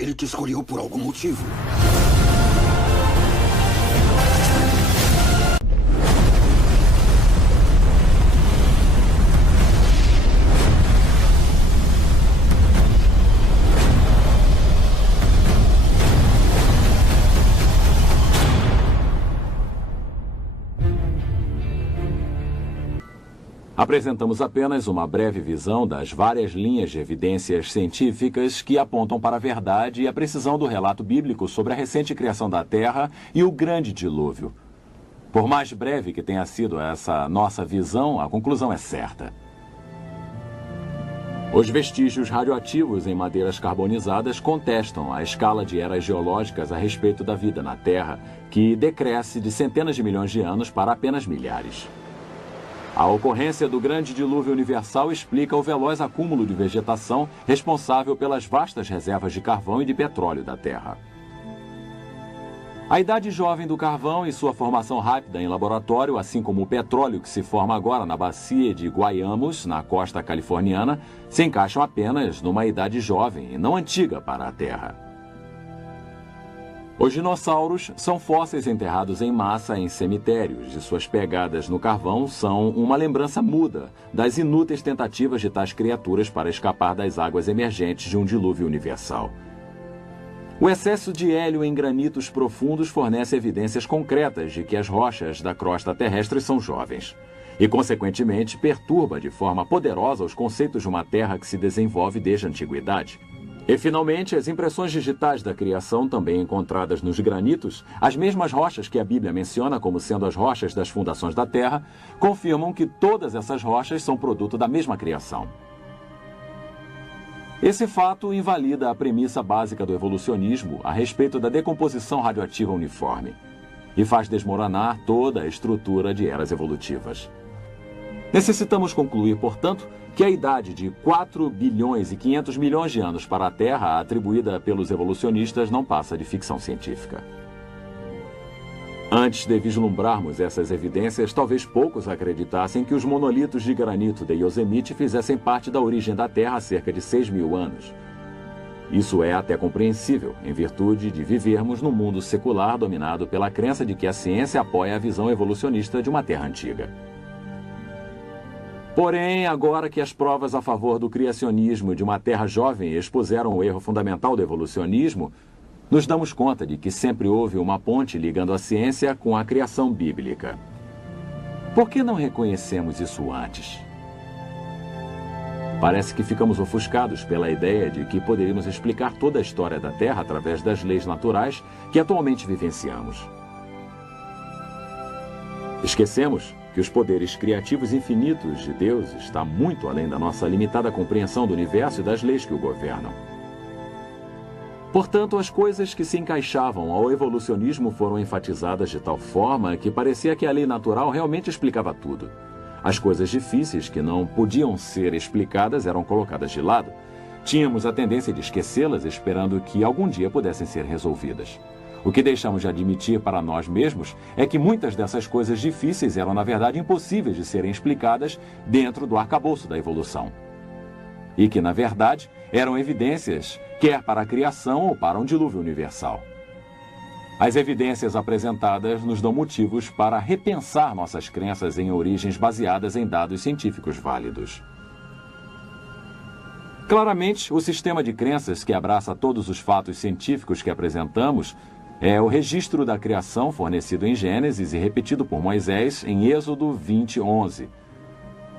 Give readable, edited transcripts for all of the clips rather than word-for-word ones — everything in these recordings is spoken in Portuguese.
Ele te escolheu por algum motivo. Apresentamos apenas uma breve visão das várias linhas de evidências científicas que apontam para a verdade e a precisão do relato bíblico sobre a recente criação da Terra e o grande dilúvio. Por mais breve que tenha sido essa nossa visão, a conclusão é certa. Os vestígios radioativos em madeiras carbonizadas contestam a escala de eras geológicas a respeito da vida na Terra, que decresce de centenas de milhões de anos para apenas milhares. A ocorrência do grande dilúvio universal explica o veloz acúmulo de vegetação responsável pelas vastas reservas de carvão e de petróleo da Terra. A idade jovem do carvão e sua formação rápida em laboratório, assim como o petróleo que se forma agora na bacia de Guayamos, na costa californiana, se encaixam apenas numa idade jovem e não antiga para a Terra. Os dinossauros são fósseis enterrados em massa em cemitérios e suas pegadas no carvão são uma lembrança muda das inúteis tentativas de tais criaturas para escapar das águas emergentes de um dilúvio universal. O excesso de hélio em granitos profundos fornece evidências concretas de que as rochas da crosta terrestre são jovens e, consequentemente, perturba de forma poderosa os conceitos de uma Terra que se desenvolve desde a antiguidade. E, finalmente, as impressões digitais da criação, também encontradas nos granitos, as mesmas rochas que a Bíblia menciona como sendo as rochas das fundações da Terra, confirmam que todas essas rochas são produto da mesma criação. Esse fato invalida a premissa básica do evolucionismo a respeito da decomposição radioativa uniforme e faz desmoronar toda a estrutura de eras evolutivas. Necessitamos concluir, portanto, que a idade de 4 bilhões e 500 milhões de anos para a Terra, atribuída pelos evolucionistas, não passa de ficção científica. Antes de vislumbrarmos essas evidências, talvez poucos acreditassem que os monolitos de granito de Yosemite fizessem parte da origem da Terra há cerca de 6.000 anos. Isso é até compreensível, em virtude de vivermos num mundo secular dominado pela crença de que a ciência apoia a visão evolucionista de uma Terra antiga. Porém, agora que as provas a favor do criacionismo de uma Terra jovem expuseram o erro fundamental do evolucionismo, nos damos conta de que sempre houve uma ponte ligando a ciência com a criação bíblica. Por que não reconhecemos isso antes? Parece que ficamos ofuscados pela ideia de que poderíamos explicar toda a história da Terra através das leis naturais que atualmente vivenciamos. Esquecemos que os poderes criativos infinitos de Deus estão muito além da nossa limitada compreensão do universo e das leis que o governam. Portanto, as coisas que se encaixavam ao evolucionismo foram enfatizadas de tal forma que parecia que a lei natural realmente explicava tudo. As coisas difíceis que não podiam ser explicadas eram colocadas de lado. Tínhamos a tendência de esquecê-las, esperando que algum dia pudessem ser resolvidas. O que deixamos de admitir para nós mesmos é que muitas dessas coisas difíceis eram, na verdade, impossíveis de serem explicadas dentro do arcabouço da evolução. E que, na verdade, eram evidências, quer para a criação ou para um dilúvio universal. As evidências apresentadas nos dão motivos para repensar nossas crenças em origens baseadas em dados científicos válidos. Claramente, o sistema de crenças que abraça todos os fatos científicos que apresentamos é o registro da criação fornecido em Gênesis e repetido por Moisés em Êxodo 20:11.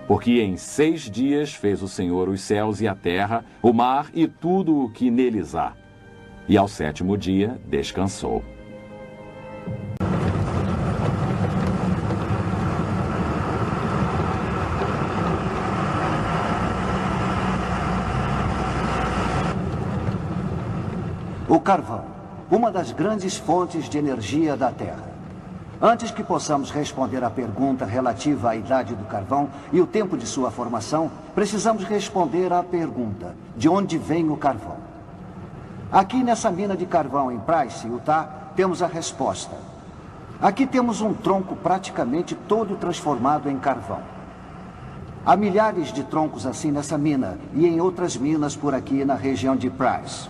Porque em 6 dias fez o Senhor os céus e a terra, o mar e tudo o que neles há. E ao 7º dia descansou. O carvão, uma das grandes fontes de energia da Terra. Antes que possamos responder à pergunta relativa à idade do carvão e o tempo de sua formação, precisamos responder à pergunta: de onde vem o carvão? Aqui nessa mina de carvão em Price, Utah, temos a resposta. Aqui temos um tronco praticamente todo transformado em carvão. Há milhares de troncos assim nessa mina e em outras minas por aqui na região de Price.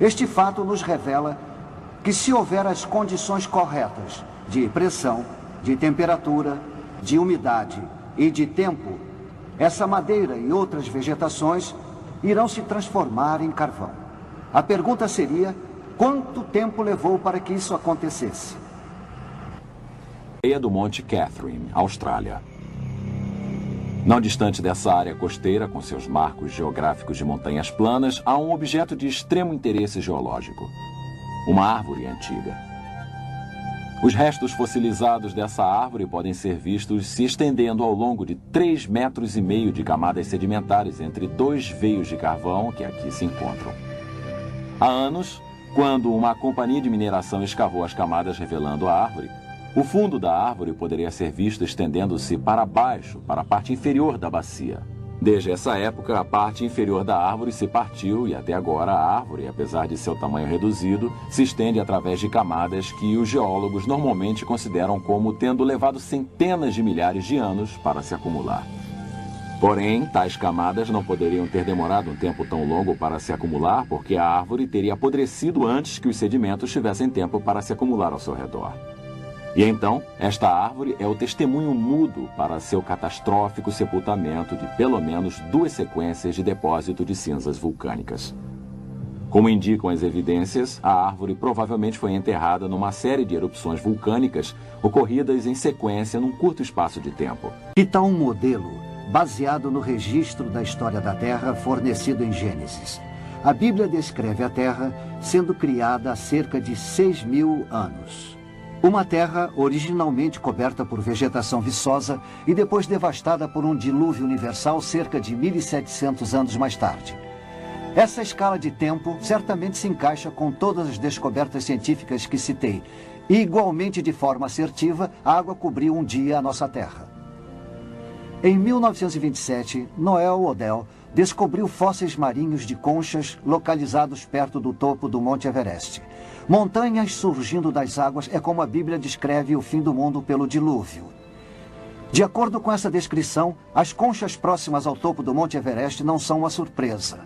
Este fato nos revela que se houver as condições corretas de pressão, de temperatura, de umidade e de tempo, essa madeira e outras vegetações irão se transformar em carvão. A pergunta seria: quanto tempo levou para que isso acontecesse? Do Monte Catherine, Austrália. Não distante dessa área costeira, com seus marcos geográficos de montanhas planas, há um objeto de extremo interesse geológico: uma árvore antiga. Os restos fossilizados dessa árvore podem ser vistos se estendendo ao longo de 3,5 metros de camadas sedimentares entre dois veios de carvão que aqui se encontram. Há anos, quando uma companhia de mineração escavou as camadas revelando a árvore, o fundo da árvore poderia ser visto estendendo-se para baixo, para a parte inferior da bacia. Desde essa época, a parte inferior da árvore se partiu e até agora a árvore, apesar de seu tamanho reduzido, se estende através de camadas que os geólogos normalmente consideram como tendo levado centenas de milhares de anos para se acumular. Porém, tais camadas não poderiam ter demorado um tempo tão longo para se acumular, porque a árvore teria apodrecido antes que os sedimentos tivessem tempo para se acumular ao seu redor. E então, esta árvore é o testemunho mudo para seu catastrófico sepultamento de pelo menos 2 sequências de depósito de cinzas vulcânicas. Como indicam as evidências, a árvore provavelmente foi enterrada numa série de erupções vulcânicas ocorridas em sequência num curto espaço de tempo. Que tal um modelo baseado no registro da história da Terra fornecido em Gênesis? A Bíblia descreve a Terra sendo criada há cerca de 6.000 anos. Uma terra originalmente coberta por vegetação viçosa e depois devastada por um dilúvio universal cerca de 1.700 anos mais tarde. Essa escala de tempo certamente se encaixa com todas as descobertas científicas que citei. E, igualmente de forma assertiva, a água cobriu um dia a nossa Terra. Em 1927, Noel Odell descobriu fósseis marinhos de conchas localizados perto do topo do Monte Everest. Montanhas surgindo das águas é como a Bíblia descreve o fim do mundo pelo dilúvio. De acordo com essa descrição, as conchas próximas ao topo do Monte Everest não são uma surpresa.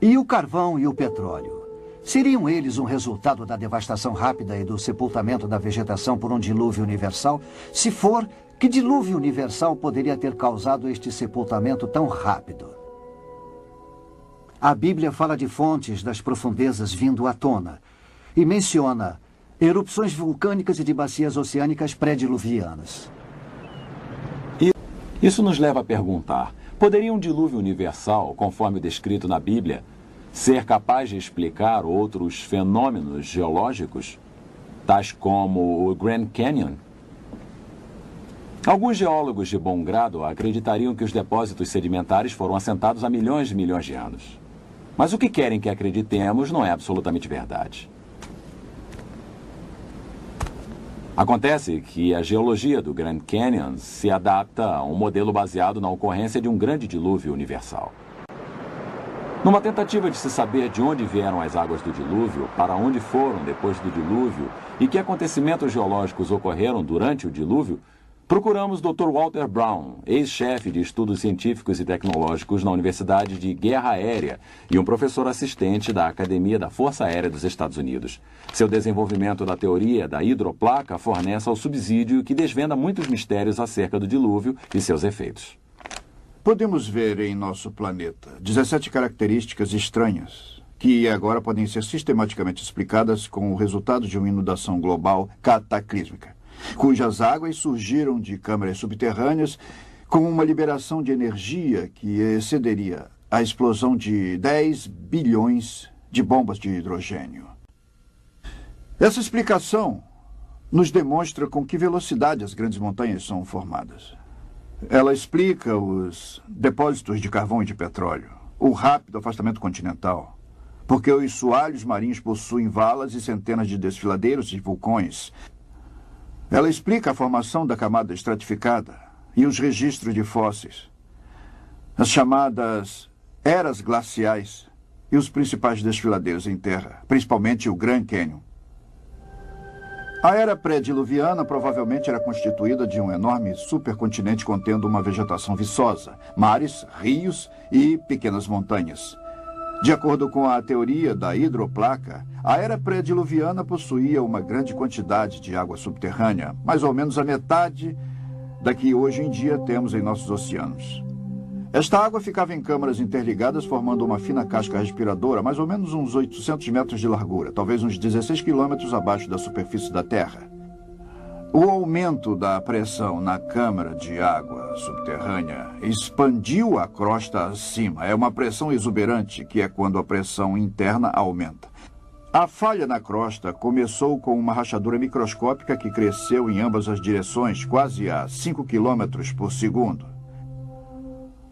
E o carvão e o petróleo? Seriam eles um resultado da devastação rápida e do sepultamento da vegetação por um dilúvio universal? Se for, que dilúvio universal poderia ter causado este sepultamento tão rápido? A Bíblia fala de fontes das profundezas vindo à tona e menciona erupções vulcânicas e de bacias oceânicas pré-diluvianas. Isso nos leva a perguntar: poderia um dilúvio universal, conforme descrito na Bíblia, ser capaz de explicar outros fenômenos geológicos, tais como o Grand Canyon? Alguns geólogos de bom grado acreditariam que os depósitos sedimentares foram assentados há milhões de anos. Mas o que querem que acreditemos não é absolutamente verdade. Acontece que a geologia do Grand Canyon se adapta a um modelo baseado na ocorrência de um grande dilúvio universal. Numa tentativa de se saber de onde vieram as águas do dilúvio, para onde foram depois do dilúvio e que acontecimentos geológicos ocorreram durante o dilúvio, procuramos Dr. Walter Brown, ex-chefe de estudos científicos e tecnológicos na Universidade de Guerra Aérea e um professor assistente da Academia da Força Aérea dos Estados Unidos. Seu desenvolvimento da teoria da hidroplaca fornece ao subsídio que desvenda muitos mistérios acerca do dilúvio e seus efeitos. Podemos ver em nosso planeta 17 características estranhas que agora podem ser sistematicamente explicadas com o resultado de uma inundação global cataclísmica, cujas águas surgiram de câmaras subterrâneas com uma liberação de energia que excederia a explosão de 10 bilhões de bombas de hidrogênio. Essa explicação nos demonstra com que velocidade as grandes montanhas são formadas. Ela explica os depósitos de carvão e de petróleo, o rápido afastamento continental, porque os soalhos marinhos possuem valas e centenas de desfiladeiros e vulcões. Ela explica a formação da camada estratificada e os registros de fósseis, as chamadas eras glaciais e os principais desfiladeiros em terra, principalmente o Grand Canyon. A era pré-diluviana provavelmente era constituída de um enorme supercontinente contendo uma vegetação viçosa, mares, rios e pequenas montanhas. De acordo com a teoria da hidroplaca, a era pré-diluviana possuía uma grande quantidade de água subterrânea, mais ou menos a metade da que hoje em dia temos em nossos oceanos. Esta água ficava em câmaras interligadas, formando uma fina casca respiradora, mais ou menos uns 800 metros de largura, talvez uns 16 quilômetros abaixo da superfície da Terra. O aumento da pressão na câmara de água subterrânea expandiu a crosta acima. É uma pressão exuberante, que é quando a pressão interna aumenta. A falha na crosta começou com uma rachadura microscópica que cresceu em ambas as direções, quase a 5 quilômetros por segundo.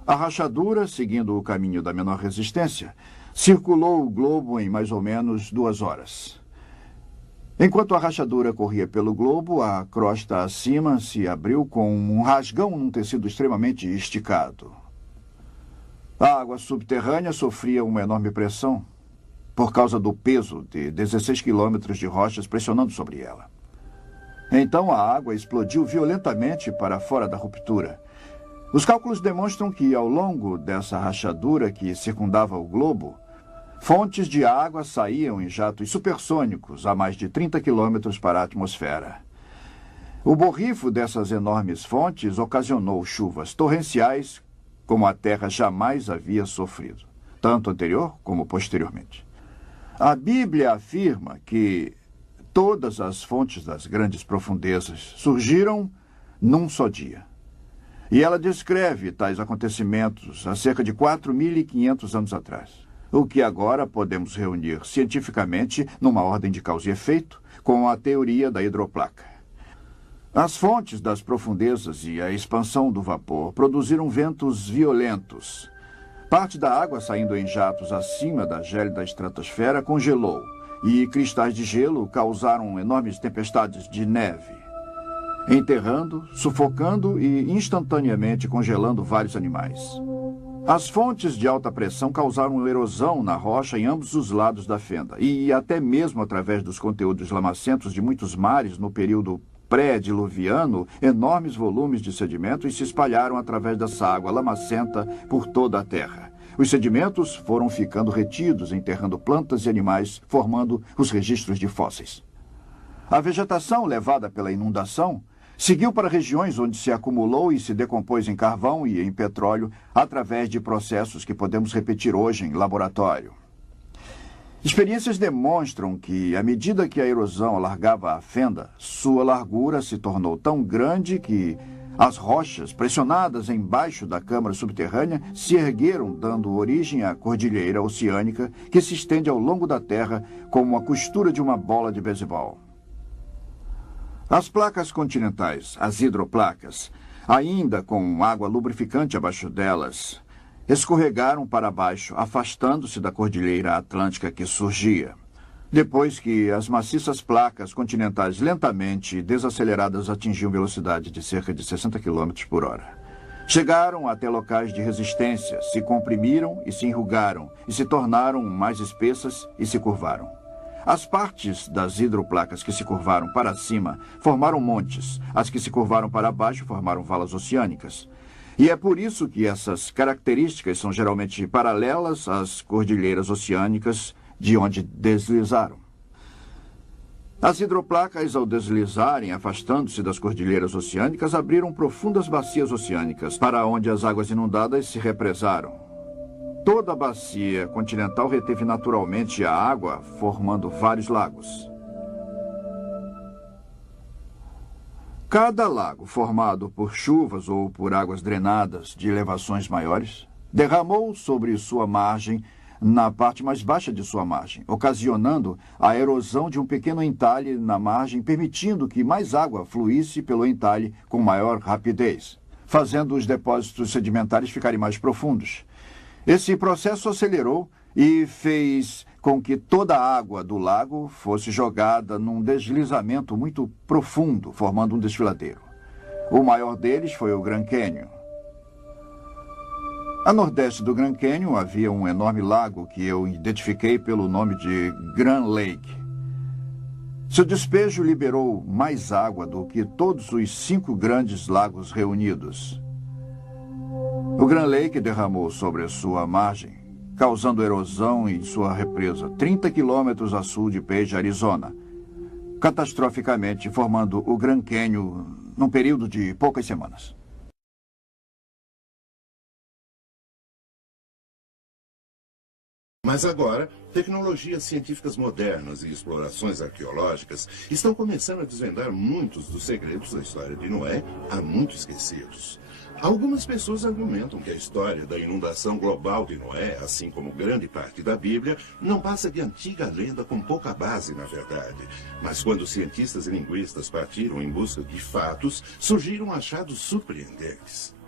A rachadura, seguindo o caminho da menor resistência, circulou o globo em mais ou menos 2 horas. Enquanto a rachadura corria pelo globo, a crosta acima se abriu com um rasgão num tecido extremamente esticado. A água subterrânea sofria uma enorme pressão por causa do peso de 16 quilômetros de rochas pressionando sobre ela. Então a água explodiu violentamente para fora da ruptura. Os cálculos demonstram que, ao longo dessa rachadura que circundava o globo, fontes de água saíam em jatos supersônicos a mais de 30 quilômetros para a atmosfera. O borrifo dessas enormes fontes ocasionou chuvas torrenciais como a Terra jamais havia sofrido, tanto anterior como posteriormente. A Bíblia afirma que todas as fontes das grandes profundezas surgiram num só dia. E ela descreve tais acontecimentos há cerca de 4.500 anos atrás, o que agora podemos reunir cientificamente numa ordem de causa e efeito com a teoria da hidroplaca. As fontes das profundezas e a expansão do vapor produziram ventos violentos. Parte da água saindo em jatos acima da gélida estratosfera congelou, e cristais de gelo causaram enormes tempestades de neve, enterrando, sufocando e instantaneamente congelando vários animais. As fontes de alta pressão causaram erosão na rocha em ambos os lados da fenda, e até mesmo através dos conteúdos lamacentos de muitos mares no período pré-diluviano, enormes volumes de sedimentos se espalharam através dessa água lamacenta por toda a Terra. Os sedimentos foram ficando retidos, enterrando plantas e animais, formando os registros de fósseis. A vegetação levada pela inundação seguiu para regiões onde se acumulou e se decompôs em carvão e em petróleo através de processos que podemos repetir hoje em laboratório. Experiências demonstram que, à medida que a erosão alargava a fenda, sua largura se tornou tão grande que as rochas, pressionadas embaixo da câmara subterrânea, se ergueram, dando origem à cordilheira oceânica que se estende ao longo da Terra como a costura de uma bola de beisebol. As placas continentais, as hidroplacas, ainda com água lubrificante abaixo delas, escorregaram para baixo, afastando-se da cordilheira atlântica que surgia. Depois que as maciças placas continentais lentamente desaceleradas atingiam velocidade de cerca de 60 km por hora. Chegaram até locais de resistência, se comprimiram e se enrugaram, e se tornaram mais espessas e se curvaram. As partes das hidroplacas que se curvaram para cima formaram montes, as que se curvaram para baixo formaram valas oceânicas. E é por isso que essas características são geralmente paralelas às cordilheiras oceânicas de onde deslizaram. As hidroplacas, ao deslizarem, afastando-se das cordilheiras oceânicas, abriram profundas bacias oceânicas, para onde as águas inundadas se represaram. Toda a bacia continental reteve naturalmente a água, formando vários lagos. Cada lago, formado por chuvas ou por águas drenadas de elevações maiores, derramou sobre sua margem na parte mais baixa de sua margem, ocasionando a erosão de um pequeno entalhe na margem, permitindo que mais água fluísse pelo entalhe com maior rapidez, fazendo os depósitos sedimentares ficarem mais profundos. Esse processo acelerou e fez com que toda a água do lago fosse jogada num deslizamento muito profundo, formando um desfiladeiro. O maior deles foi o Grand Canyon. A nordeste do Grand Canyon havia um enorme lago que eu identifiquei pelo nome de Grand Lake. Seu despejo liberou mais água do que todos os 5 grandes lagos reunidos. O Grand Lake derramou sobre a sua margem causando erosão em sua represa, 30 quilômetros a sul de Page, Arizona, catastroficamente formando o Grand Canyon num período de poucas semanas. Mas agora, tecnologias científicas modernas e explorações arqueológicas estão começando a desvendar muitos dos segredos da história de Noé, há muito esquecidos. Algumas pessoas argumentam que a história da inundação global de Noé, assim como grande parte da Bíblia, não passa de antiga lenda com pouca base, na verdade. Mas quando cientistas e linguistas partiram em busca de fatos, surgiram achados surpreendentes.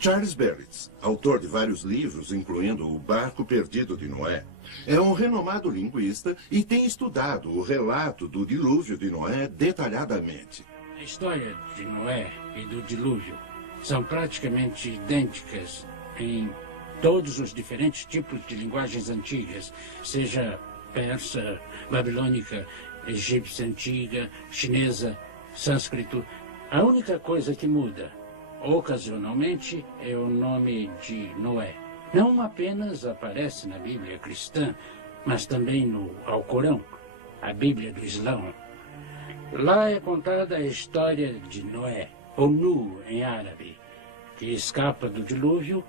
Charles Berlitz, autor de vários livros, incluindo O Barco Perdido de Noé, é um renomado linguista e tem estudado o relato do dilúvio de Noé detalhadamente. A história de Noé e do dilúvio são praticamente idênticas em todos os diferentes tipos de linguagens antigas, seja persa, babilônica, egípcia antiga, chinesa, sânscrito. A única coisa que muda, ocasionalmente, é o nome de Noé. Não apenas aparece na Bíblia cristã, mas também no Alcorão, a Bíblia do Islão. Lá é contada a história de Noé, ou Nu em árabe, que escapa do dilúvio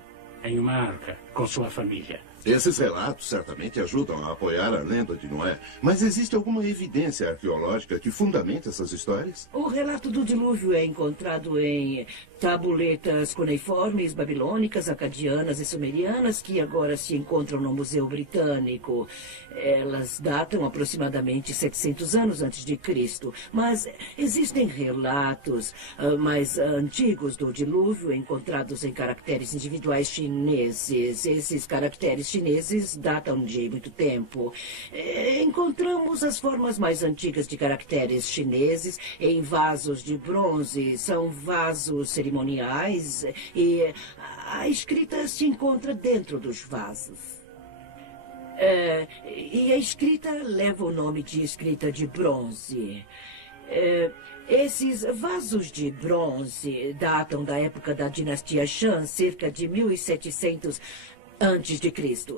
em uma arca com sua família. Esses relatos certamente ajudam a apoiar a lenda de Noé, mas existe alguma evidência arqueológica que fundamente essas histórias? O relato do dilúvio é encontrado em tabuletas cuneiformes, babilônicas, acadianas e sumerianas, que agora se encontram no Museu Britânico. Elas datam aproximadamente 700 anos antes de Cristo, mas existem relatos mais antigos do dilúvio encontrados em caracteres individuais chineses. Esses caracteres chineses datam de muito tempo. Encontramos as formas mais antigas de caracteres chineses em vasos de bronze. São vasos cerimoniais e a escrita se encontra dentro dos vasos. E a escrita leva o nome de escrita de bronze. Esses vasos de bronze datam da época da dinastia Shang, cerca de 1700 antes de Cristo,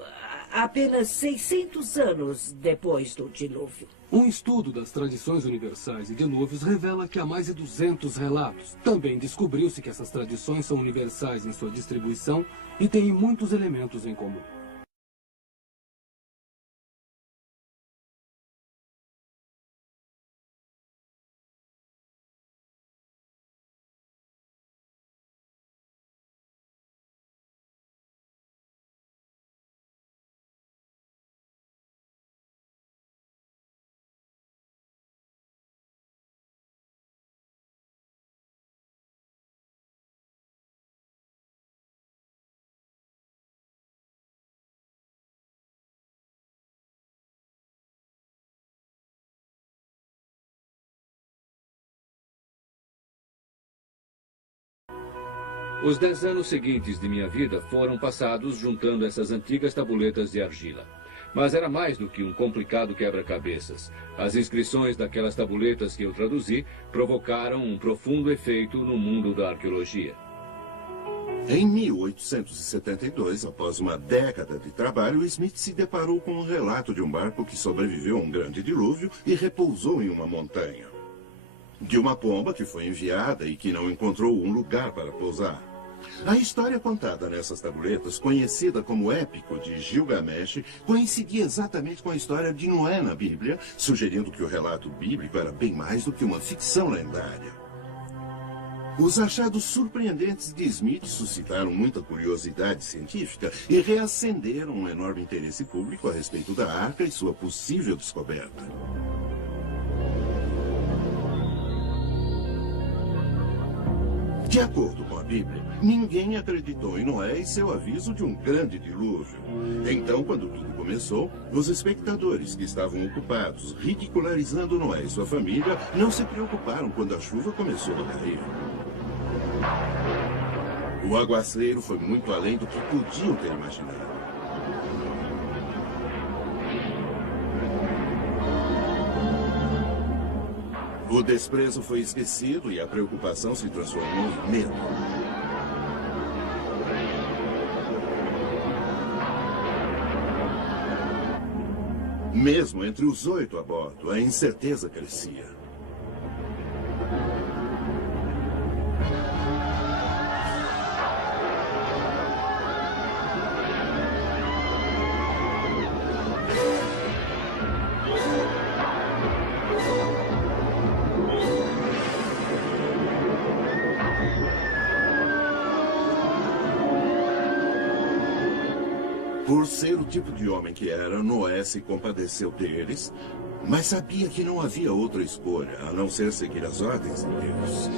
apenas 600 anos depois do dilúvio. Um estudo das tradições universais e dilúvios revela que há mais de 200 relatos. Também descobriu-se que essas tradições são universais em sua distribuição e têm muitos elementos em comum. Os 10 anos seguintes de minha vida foram passados juntando essas antigas tabuletas de argila. Mas era mais do que um complicado quebra-cabeças. As inscrições daquelas tabuletas que eu traduzi provocaram um profundo efeito no mundo da arqueologia. Em 1872, após uma década de trabalho, Smith se deparou com um relato de um barco que sobreviveu a um grande dilúvio e repousou em uma montanha. De uma pomba que foi enviada e que não encontrou um lugar para pousar. A história contada nessas tabuletas, conhecida como Épico de Gilgamesh, coincidia exatamente com a história de Noé na Bíblia, sugerindo que o relato bíblico era bem mais do que uma ficção lendária. Os achados surpreendentes de Smith suscitaram muita curiosidade científica e reacenderam um enorme interesse público a respeito da arca e sua possível descoberta. De acordo com a Bíblia, ninguém acreditou em Noé e seu aviso de um grande dilúvio. Então, quando tudo começou, os espectadores que estavam ocupados ridicularizando Noé e sua família não se preocuparam quando a chuva começou a cair. O aguaceiro foi muito além do que podiam ter imaginado. O desprezo foi esquecido e a preocupação se transformou em medo. Mesmo entre os 8 a bordo, a incerteza crescia. Por ser o tipo de homem que era, Noé se compadeceu deles, mas sabia que não havia outra escolha, a não ser seguir as ordens de Deus.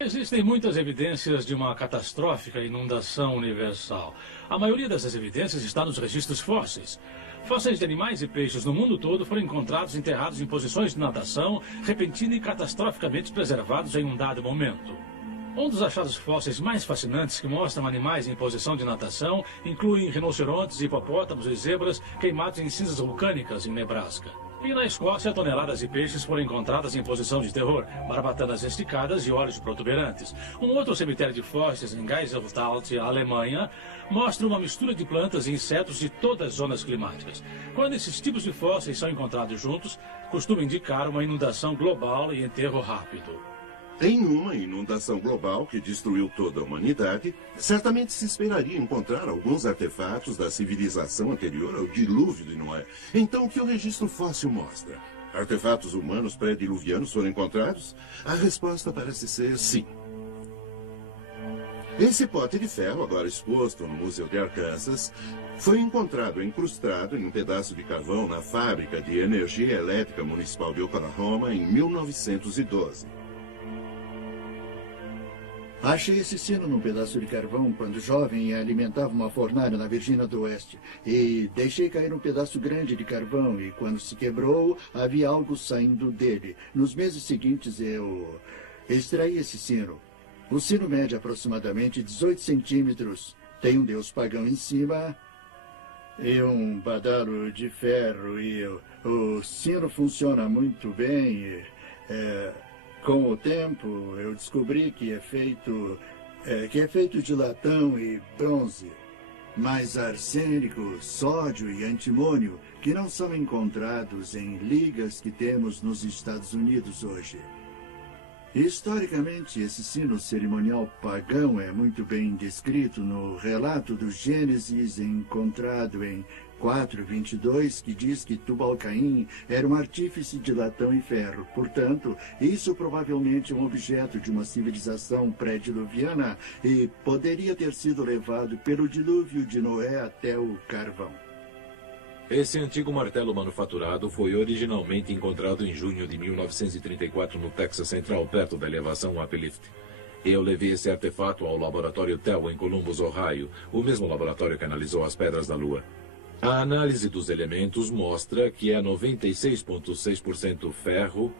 Existem muitas evidências de uma catastrófica inundação universal. A maioria dessas evidências está nos registros fósseis. Fósseis de animais e peixes no mundo todo foram encontrados enterrados em posições de natação, repentina e catastroficamente preservados em um dado momento. Um dos achados fósseis mais fascinantes que mostram animais em posição de natação incluem rinocerontes, hipopótamos e zebras queimados em cinzas vulcânicas em Nebraska. E na Escócia, toneladas de peixes foram encontradas em posição de terror, barbatanas esticadas e olhos protuberantes. Um outro cemitério de fósseis em Geiselstadt, Alemanha, mostra uma mistura de plantas e insetos de todas as zonas climáticas. Quando esses tipos de fósseis são encontrados juntos, costuma indicar uma inundação global e enterro rápido. Em uma inundação global que destruiu toda a humanidade, certamente se esperaria encontrar alguns artefatos da civilização anterior ao dilúvio de Noé. Então, o que o registro fóssil mostra? Artefatos humanos pré-diluvianos foram encontrados? A resposta parece ser sim. Esse pote de ferro, agora exposto no Museu de Arkansas, foi encontrado incrustado em um pedaço de carvão na fábrica de energia elétrica municipal de Oklahoma em 1912. Achei esse sino num pedaço de carvão quando jovem e alimentava uma fornalha na Virgínia do Oeste. E deixei cair um pedaço grande de carvão e quando se quebrou, havia algo saindo dele. Nos meses seguintes eu extraí esse sino. O sino mede aproximadamente 18 centímetros. Tem um deus pagão em cima e um badalo de ferro. E o sino funciona muito bem. Com o tempo, eu descobri que é feito de latão e bronze, mas arsênico, sódio e antimônio, que não são encontrados em ligas que temos nos Estados Unidos hoje. Historicamente, esse sino cerimonial pagão é muito bem descrito no relato do Gênesis encontrado em 4:22, que diz que Tubal-Caim era um artífice de latão e ferro. Portanto, isso provavelmente é um objeto de uma civilização pré-diluviana e poderia ter sido levado pelo dilúvio de Noé até o carvão. Esse antigo martelo manufaturado foi originalmente encontrado em junho de 1934 no Texas Central, perto da elevação Uplift. Eu levei esse artefato ao laboratório TEL em Columbus, Ohio, o mesmo laboratório que analisou as pedras da Lua. A análise dos elementos mostra que é 96,6% ferro,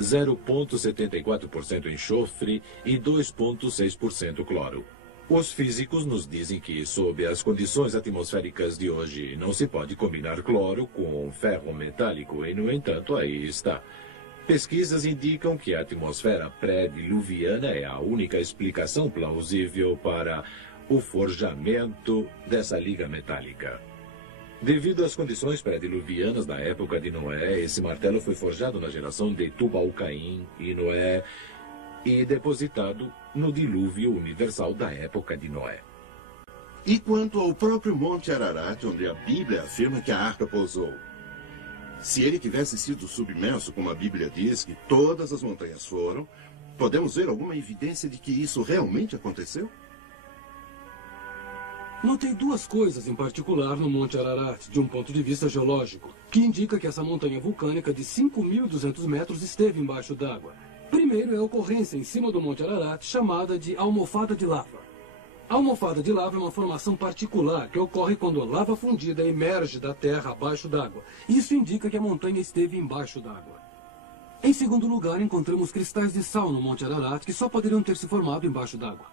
0,74% enxofre e 2,6% cloro. Os físicos nos dizem que, sob as condições atmosféricas de hoje, não se pode combinar cloro com ferro metálico e, no entanto, aí está. Pesquisas indicam que a atmosfera pré-diluviana é a única explicação plausível para o forjamento dessa liga metálica. Devido às condições pré-diluvianas da época de Noé, esse martelo foi forjado na geração de Tubal-Caim e Noé e depositado no dilúvio universal da época de Noé. E quanto ao próprio Monte Ararat, onde a Bíblia afirma que a arca pousou? Se ele tivesse sido submerso, como a Bíblia diz que todas as montanhas foram, podemos ver alguma evidência de que isso realmente aconteceu? Notei duas coisas em particular no Monte Ararat, de um ponto de vista geológico, que indica que essa montanha vulcânica de 5.200 metros esteve embaixo d'água. Primeiro é a ocorrência em cima do Monte Ararat, chamada de almofada de lava. A almofada de lava é uma formação particular que ocorre quando a lava fundida emerge da terra abaixo d'água. Isso indica que a montanha esteve embaixo d'água. Em segundo lugar, encontramos cristais de sal no Monte Ararat que só poderiam ter se formado embaixo d'água.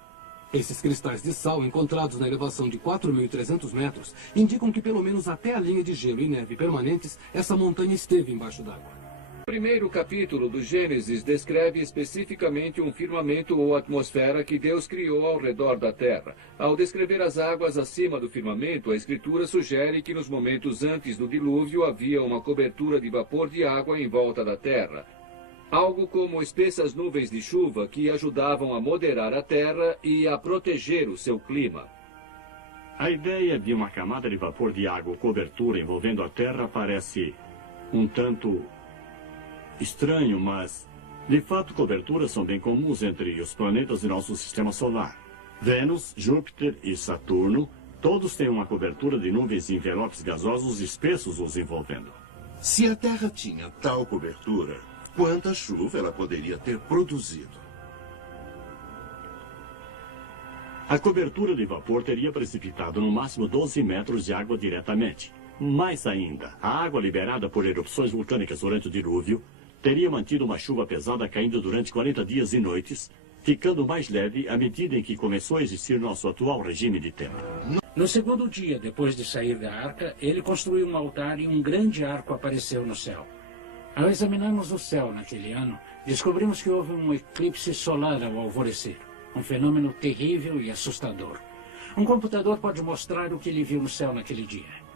Esses cristais de sal, encontrados na elevação de 4.300 metros, indicam que pelo menos até a linha de gelo e neve permanentes, essa montanha esteve embaixo d'água. O primeiro capítulo do Gênesis descreve especificamente um firmamento ou atmosfera que Deus criou ao redor da Terra. Ao descrever as águas acima do firmamento, a Escritura sugere que nos momentos antes do dilúvio havia uma cobertura de vapor de água em volta da Terra. Algo como espessas nuvens de chuva que ajudavam a moderar a Terra e a proteger o seu clima. A ideia de uma camada de vapor de água ou cobertura envolvendo a Terra parece um tanto estranho, mas, de fato, coberturas são bem comuns entre os planetas do nosso sistema solar. Vênus, Júpiter e Saturno, todos têm uma cobertura de nuvens e envelopes gasosos espessos os envolvendo. Se a Terra tinha tal cobertura, quanta chuva ela poderia ter produzido? A cobertura de vapor teria precipitado no máximo 12 metros de água diretamente. Mais ainda, a água liberada por erupções vulcânicas durante o dilúvio teria mantido uma chuva pesada caindo durante 40 dias e noites, ficando mais leve à medida em que começou a existir nosso atual regime de tempo. No segundo dia, depois de sair da arca, ele construiu um altar e um grande arco apareceu no céu. Ao examinarmos o céu naquele ano, descobrimos que houve um eclipse solar ao alvorecer. Um fenômeno terrível e assustador. Um computador pode mostrar o que ele viu no céu naquele dia.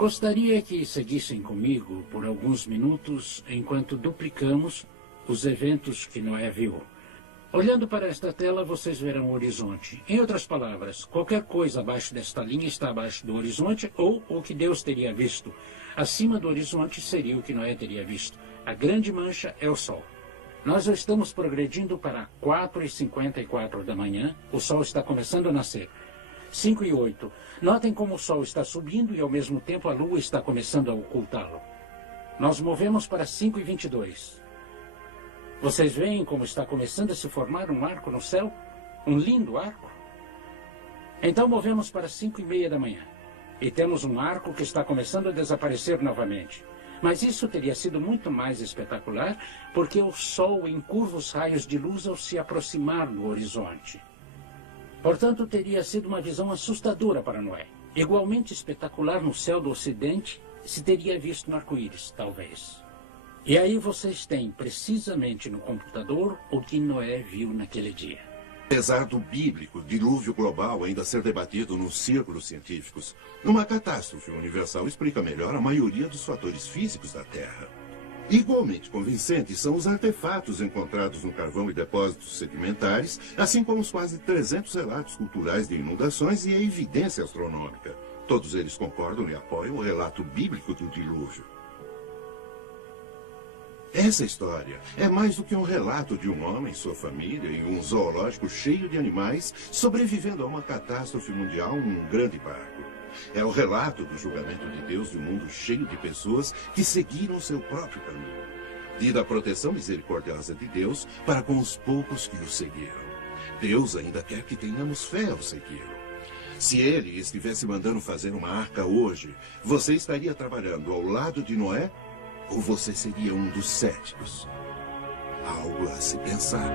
Gostaria que seguissem comigo por alguns minutos enquanto duplicamos os eventos que Noé viu. Olhando para esta tela, vocês verão o horizonte. Em outras palavras, qualquer coisa abaixo desta linha está abaixo do horizonte ou o que Deus teria visto. Acima do horizonte seria o que Noé teria visto. A grande mancha é o Sol. Nós já estamos progredindo para 4h54 da manhã. O Sol está começando a nascer. 5h08. Notem como o Sol está subindo e, ao mesmo tempo, a Lua está começando a ocultá-lo. Nós movemos para 5h22. Vocês veem como está começando a se formar um arco no céu? Um lindo arco? Então movemos para 5h30 da manhã. E temos um arco que está começando a desaparecer novamente. Mas isso teria sido muito mais espetacular porque o Sol encurva os raios de luz ao se aproximar do horizonte. Portanto, teria sido uma visão assustadora para Noé. Igualmente espetacular no céu do ocidente se teria visto no arco-íris, talvez. E aí vocês têm, precisamente no computador, o que Noé viu naquele dia. Apesar do bíblico dilúvio global ainda ser debatido nos círculos científicos, uma catástrofe universal explica melhor a maioria dos fatores físicos da Terra. Igualmente convincentes são os artefatos encontrados no carvão e depósitos sedimentares, assim como os quase 300 relatos culturais de inundações e a evidência astronômica. Todos eles concordam e apoiam o relato bíblico do dilúvio. Essa história é mais do que um relato de um homem, sua família e um zoológico cheio de animais sobrevivendo a uma catástrofe mundial num grande barco. É o relato do julgamento de Deus de um mundo cheio de pessoas que seguiram seu próprio caminho e da proteção misericordiosa de Deus para com os poucos que o seguiram. Deus ainda quer que tenhamos fé ao segui-lo. Se ele estivesse mandando fazer uma arca hoje, você estaria trabalhando ao lado de Noé ou você seria um dos céticos? Algo a se pensar.